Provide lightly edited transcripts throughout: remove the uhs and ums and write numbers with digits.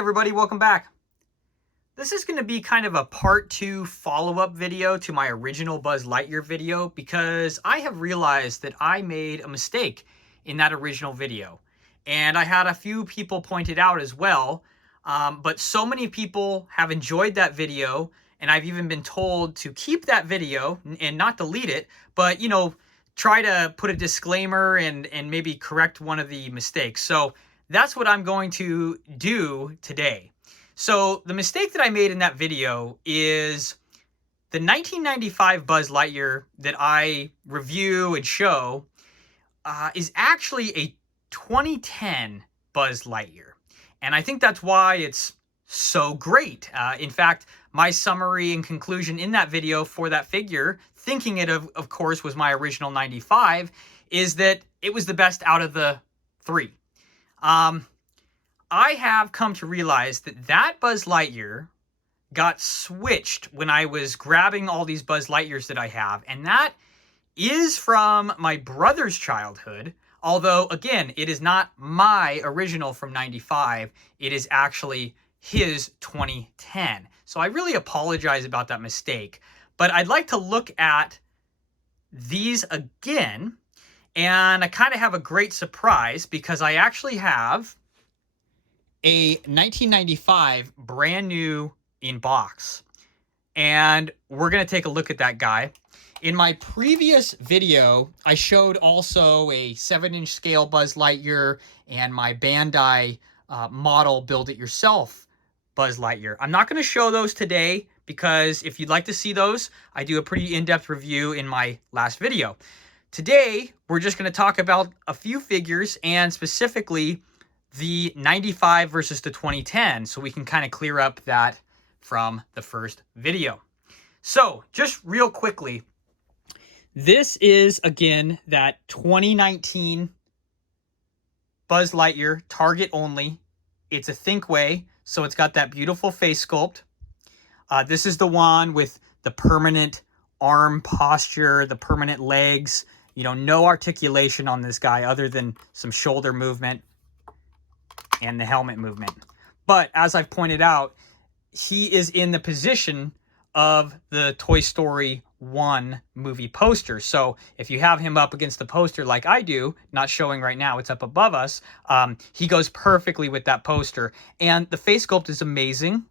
everybody, welcome back. This is going to be kind of a part 2 follow-up video to my original Buzz Lightyear video because I have realized that I made a mistake in that original video. And I had a few people point it out as well, but so many people have enjoyed that video, and I've even been told to keep that video and not delete it, but, you know, try to put a disclaimer and maybe correct one of the mistakes. So that's what I'm going to do today. So the mistake that I made in that video is the 1995 Buzz Lightyear that I review and show is actually a 2010 Buzz Lightyear. And I think that's why it's so great. In fact, my summary and conclusion in that video for that figure, thinking it of course was my original 95, is that it was the best out of the three. I have come to realize that Buzz Lightyear got switched when I was grabbing all these Buzz Lightyears that I have, and that is from my brother's childhood, although, again, it is not my original from 95. It is actually his 2010. So I really apologize about that mistake, but I'd like to look at these again, and I kind of have a great surprise because I actually have a 1995 brand new in box, and we're going to take a look at that guy. In my previous video, I showed also a 7-inch scale Buzz Lightyear and my Bandai model build-it-yourself Buzz Lightyear. I'm not going to show those today because if you'd like to see those, I do a pretty in-depth review in my last video. Today, we're just going to talk about a few figures, and specifically the 95 versus the 2010, so we can kind of clear up that from the first video. So, just real quickly, this is, again, that 2019 Buzz Lightyear, Target only. It's a Thinkway, so it's got that beautiful face sculpt. This is the one with the permanent arm posture, the permanent legs. You know, no articulation on this guy other than some shoulder movement and the helmet movement. But as I've pointed out, he is in the position of the Toy Story 1 movie poster. So if you have him up against the poster like I do, not showing right now, it's up above us, he goes perfectly with that poster. And the face sculpt is amazing.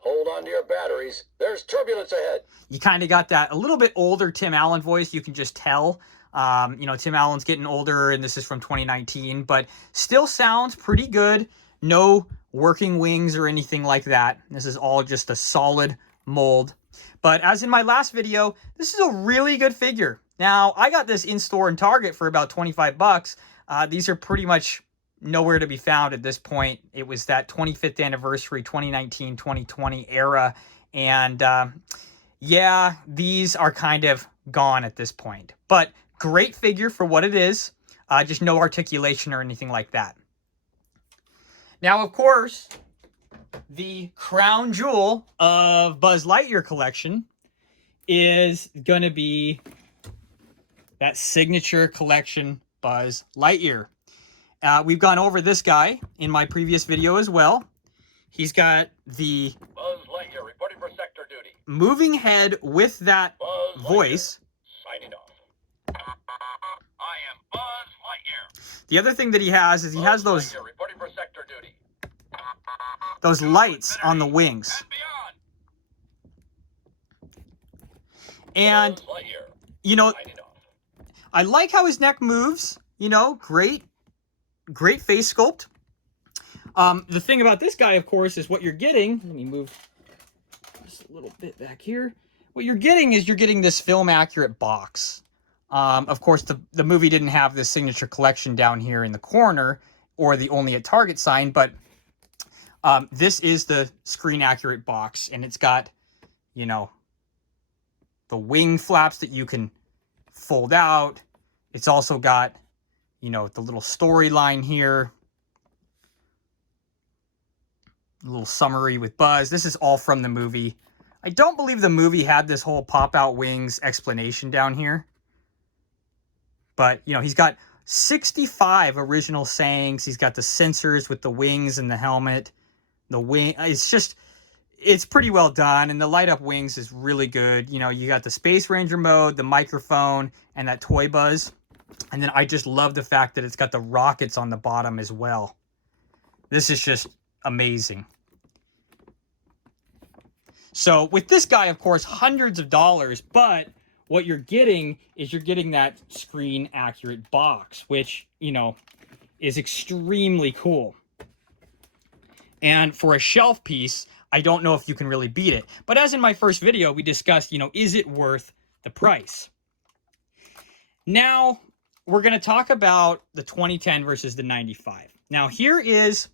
Hold on to your batteries. There's turbulence ahead. You kind of got that a little bit older Tim Allen voice. You can just tell. You know, Tim Allen's getting older, and this is from 2019, but still sounds pretty good. No working wings or anything like that. This is all just a solid mold. But as in my last video, this is a really good figure. Now, I got this in store in Target for about 25 bucks. These are pretty much nowhere to be found at this point. It was that 25th anniversary, 2019, 2020 era. And yeah, these are kind of gone at this point. But great figure for what it is. Just no articulation or anything like that. Now, of course, the crown jewel of Buzz Lightyear collection is going to be that signature collection Buzz Lightyear. We've gone over this guy in my previous video as well. He's got the Buzz Lightyear reporting for sector duty. Moving head with that Buzz voice. Lightyear, signing off. I am Buzz Lightyear. The other thing that he has is he has those Lightyear reporting for sector duty. lights on the wings. And, you know, I like how his neck moves. You know, great face sculpt. The thing about this guy, of course, is what you're getting. Let me move just a little bit back here. What you're getting is you're getting this film accurate box. Of course, the movie didn't have this signature collection down here in the corner or the only at Target sign, but this is the screen accurate box, and it's got, you know, the wing flaps that you can fold out. It's also got, you know, the little storyline here. A little summary with Buzz. This is all from the movie. I don't believe the movie had this whole pop-out wings explanation down here. But, you know, he's got 65 original sayings. He's got the sensors with the wings and the helmet. The wing, it's pretty well done, and the light up wings is really good. You know, you got the Space Ranger mode, the microphone, and that toy Buzz. And then I just love the fact that it's got the rockets on the bottom as well. This is just amazing. So with this guy, of course, hundreds of dollars, but what you're getting is you're getting that screen accurate box, which, you know, is extremely cool. And for a shelf piece, I don't know if you can really beat it. But as in my first video, we discussed, you know, is it worth the price? Now, we're going to talk about the 2010 versus the 95. Now, here is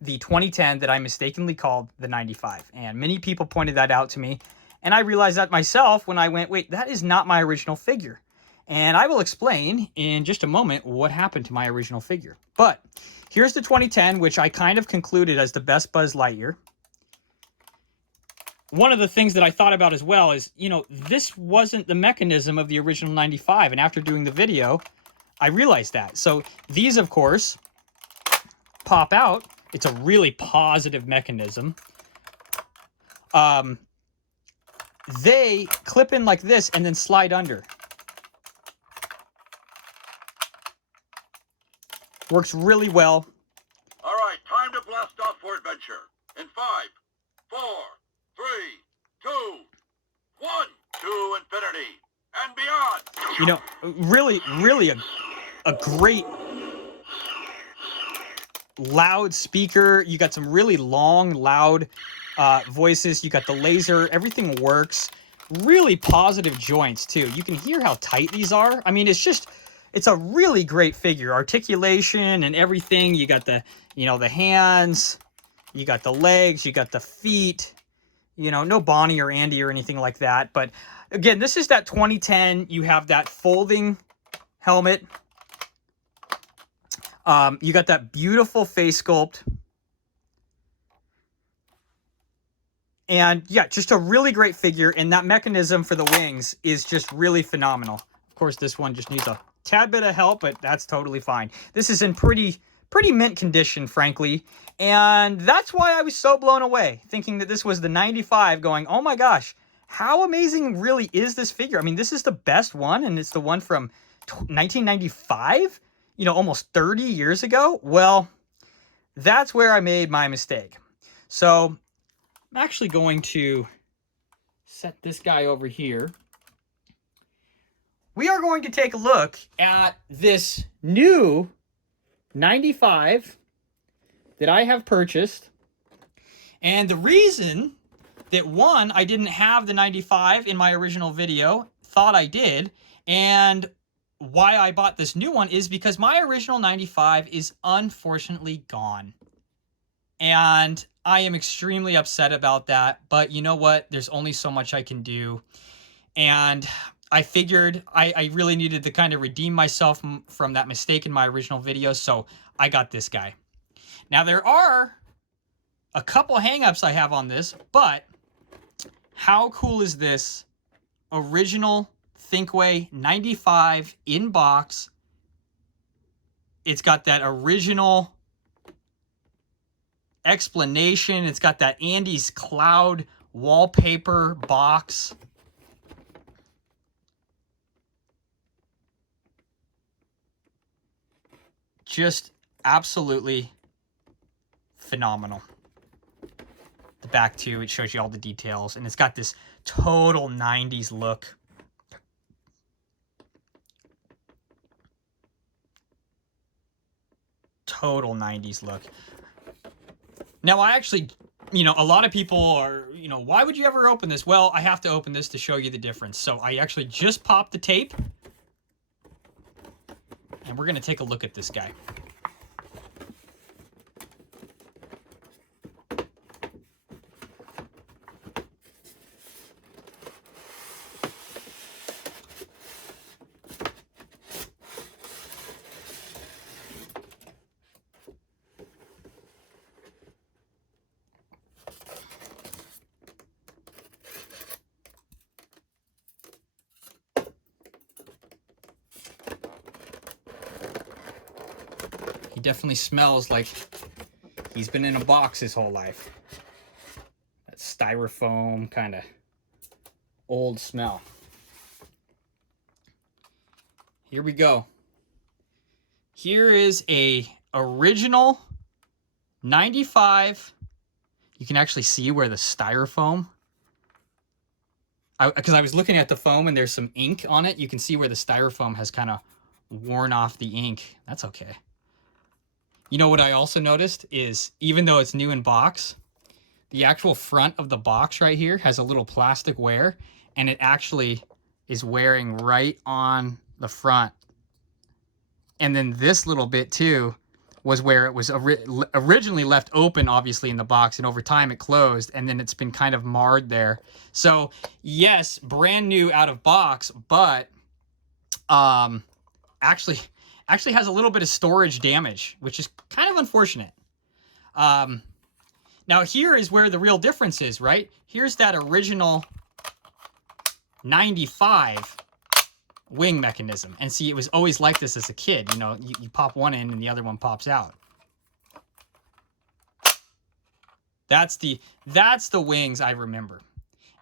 the 2010 that I mistakenly called the 95. And many people pointed that out to me. And I realized that myself when I went, wait, that is not my original figure. And I will explain in just a moment what happened to my original figure. But here's the 2010, which I kind of concluded as the best Buzz Lightyear. One of the things that I thought about as well is, you know, this wasn't the mechanism of the original 95. And after doing the video, I realized that. So these, of course, pop out. It's a really positive mechanism. They clip in like this and then slide under. Works really well. All right, time to blast off for adventure. In 5, 4, 3, 2, 1, to infinity and beyond. You know, really a great loud speaker. You got some really long, loud voices. You got the laser. Everything works. Really positive joints too. You can hear how tight these are. I mean, it's a really great figure. Articulation and everything. You got the, you know, the hands. You got the legs. You got the feet. You know, no Bonnie or Andy or anything like that. But again, this is that 2010. You have that folding helmet. You got that beautiful face sculpt. And yeah, just a really great figure. And that mechanism for the wings is just really phenomenal. Of course, this one just needs a tad bit of help, but that's totally fine. This is in pretty mint condition, frankly. And that's why I was so blown away, thinking that this was the 95, going, oh my gosh, how amazing really is this figure? I mean, this is the best one, and it's the one from 1995, you know, almost 30 years ago. Well, that's where I made my mistake. So I'm actually going to set this guy over here. We are going to take a look at this new 95 that I have purchased. And the reason that, one, I didn't have the 95 in my original video, thought I did, and why I bought this new one is because my original 95 is unfortunately gone. And I am extremely upset about that. But you know what? There's only so much I can do. And I figured I really needed to kind of redeem myself from that mistake in my original video, so I got this guy. Now, there are a couple hang-ups I have on this, but how cool is this original Thinkway 95 in box? It's got that original explanation. It's got that Andy's Cloud wallpaper box. Just absolutely phenomenal. The back too, it shows you all the details, and it's got this total 90s look. Total 90s look. Now, I actually, you know, a lot of people are, you know, why would you ever open this? Well, I have to open this to show you the difference. So I actually just popped the tape. And we're going to take a look at this guy. He definitely smells like He's been in a box his whole life. That styrofoam kind of old smell. Here we go. Here is a original 95. You can actually see where the styrofoam, because I was looking at the foam and there's some ink on it. You can see where the styrofoam has kind of worn off the ink. That's okay. You know what I also noticed is, even though it's new in box, the actual front of the box right here has a little plastic wear, and it actually is wearing right on the front. And then this little bit too was where it was originally left open, obviously, in the box, and over time it closed, and then it's been kind of marred there. So yes, brand new out of box, but actually has a little bit of storage damage, which is kind of unfortunate. Now here is where the real difference is, right? Here's that original 95 wing mechanism. And see, it was always like this as a kid. You know, you pop one in and the other one pops out. That's the wings I remember.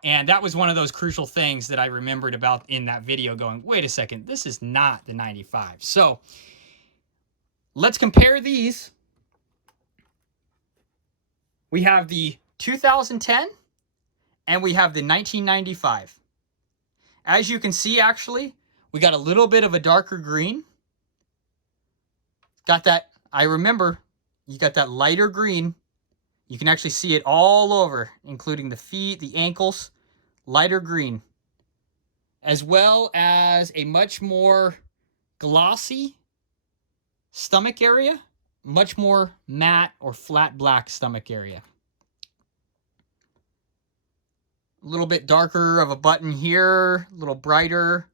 And that was one of those crucial things that I remembered about in that video, going, wait a second, this is not the 95. So let's compare these. We have the 2010 and we have the 1995. As you can see, actually, we got a little bit of a darker green. Got that, I remember, you got that lighter green. You can actually see it all over, including the feet, the ankles, lighter green. As well as a much more glossy stomach area, much more matte or flat black stomach area. A little bit darker of a button here, a little brighter.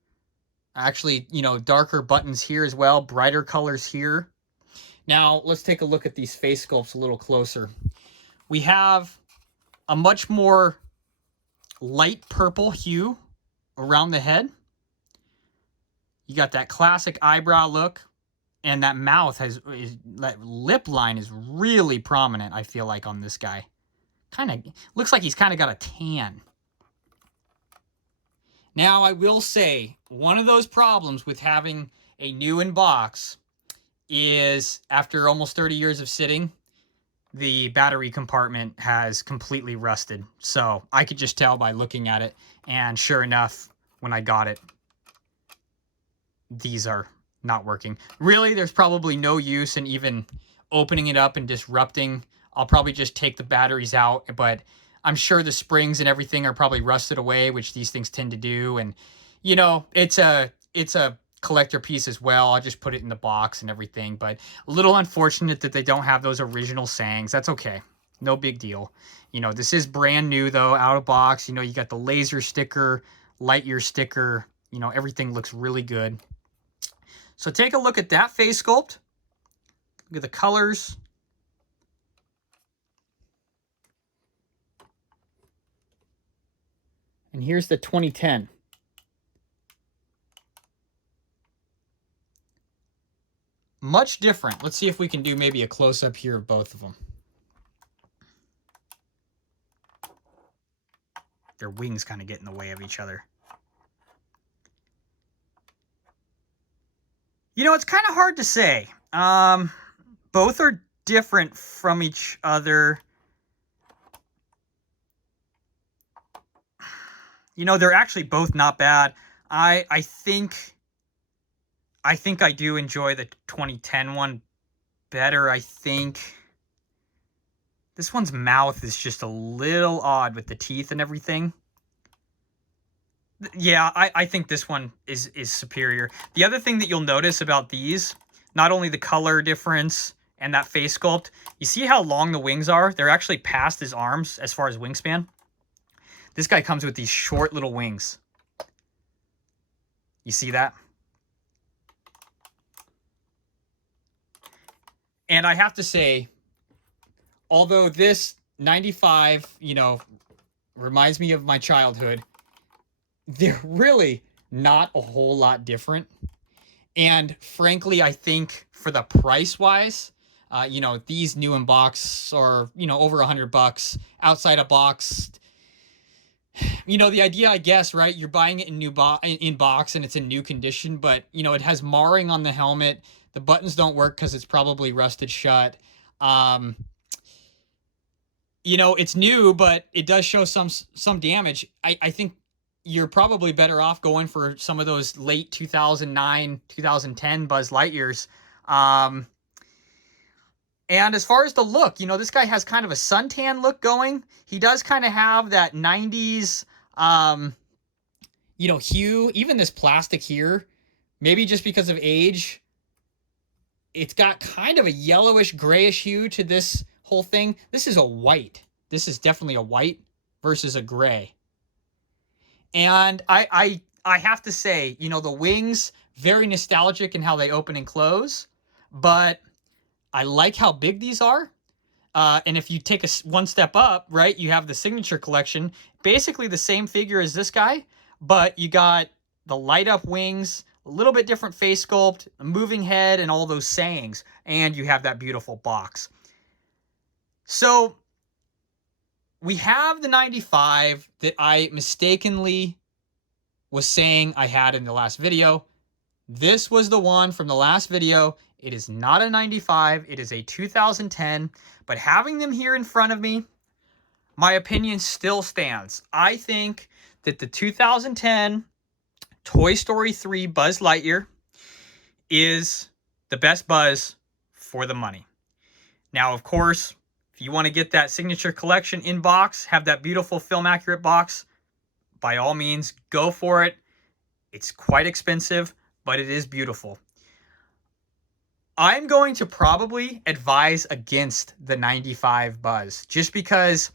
Actually, you know, darker buttons here as well, brighter colors here. Now, let's take a look at these face sculpts a little closer. We have a much more light purple hue around the head. You got that classic eyebrow look, and that mouth that lip line is really prominent, I feel like, on this guy. Kind of looks like he's kind of got a tan. Now, I will say, one of those problems with having a new in box is, after almost 30 years of sitting, the battery compartment has completely rusted. So I could just tell by looking at it, and sure enough, when I got it, these are not working. Really, there's probably no use in even opening it up and disrupting. I'll probably just take the batteries out, but I'm sure the springs and everything are probably rusted away, which these things tend to do. And, you know, it's a collector piece as well. I'll just put it in the box and everything. But a little unfortunate that they don't have those original sayings. That's okay. No big deal. You know, this is brand new, though, out of box. You know, you got the laser sticker, Lightyear sticker. You know, everything looks really good. So take a look at that face sculpt. Look at the colors. And here's the 2010. Much different. Let's see if we can do maybe a close-up here of both of them. Their wings kind of get in the way of each other. You know, it's kind of hard to say. Both are different from each other. You know, they're actually both not bad. I think I do enjoy the 2010 one better. I think this one's mouth is just a little odd with the teeth and everything. Yeah, I think this one is superior. The other thing that you'll notice about these, not only the color difference and that face sculpt, you see how long the wings are? They're actually past his arms as far as wingspan. This guy comes with these short little wings. You see that? And I have to say, although this 95, you know, reminds me of my childhood, they're really not a whole lot different. And frankly, I think for the price-wise, You know, these new in box are, you know, over $100. Outside a box, you know, the idea, I guess, right? You're buying it in box and it's in new condition, but you know, it has marring on the helmet. The buttons don't work because it's probably rusted shut. Um, you know, it's new, but it does show some damage. I think you're probably better off going for some of those late 2009, 2010 Buzz Lightyears. And as far as the look, you know, this guy has kind of a suntan look going. He does kind of have that 90s, you know, hue. Even this plastic here, maybe just because of age, it's got kind of a yellowish, grayish hue to this whole thing. This is a white. This is definitely a white versus a gray. And I have to say, you know, the wings, very nostalgic in how they open and close, but I like how big these are. And if you take one step up, right, you have the Signature Collection, basically the same figure as this guy, but you got the light up wings, a little bit different face sculpt, a moving head, and all those sayings. And you have that beautiful box. So we have the 95 that I mistakenly was saying I had in the last video. This was the one from the last video. It is not a 95. It is a 2010. But having them here in front of me, my opinion still stands. I think that the 2010 Toy Story 3 Buzz Lightyear is the best Buzz for the money. Now, of course, if you want to get that Signature Collection in box, have that beautiful film accurate box, by all means, go for it. It's quite expensive, but it is beautiful. I'm going to probably advise against the 95 Buzz, just because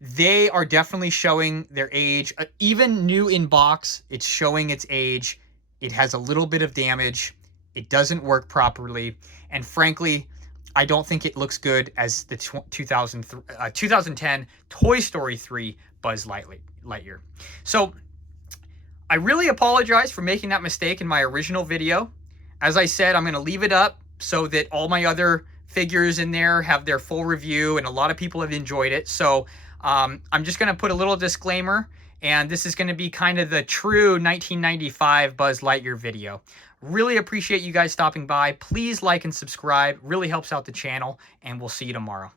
they are definitely showing their age. Even new in box, it's showing its age. It has a little bit of damage. It doesn't work properly. And frankly, I don't think it looks good as the 2010 Toy Story 3 Buzz Lightyear. So I really apologize for making that mistake in my original video. As I said, I'm going to leave it up so that all my other figures in there have their full review, and a lot of people have enjoyed it. So I'm just going to put a little disclaimer, and this is going to be kind of the true 1995 Buzz Lightyear video. Really appreciate you guys stopping by. Please like and subscribe. Really helps out the channel, and we'll see you tomorrow.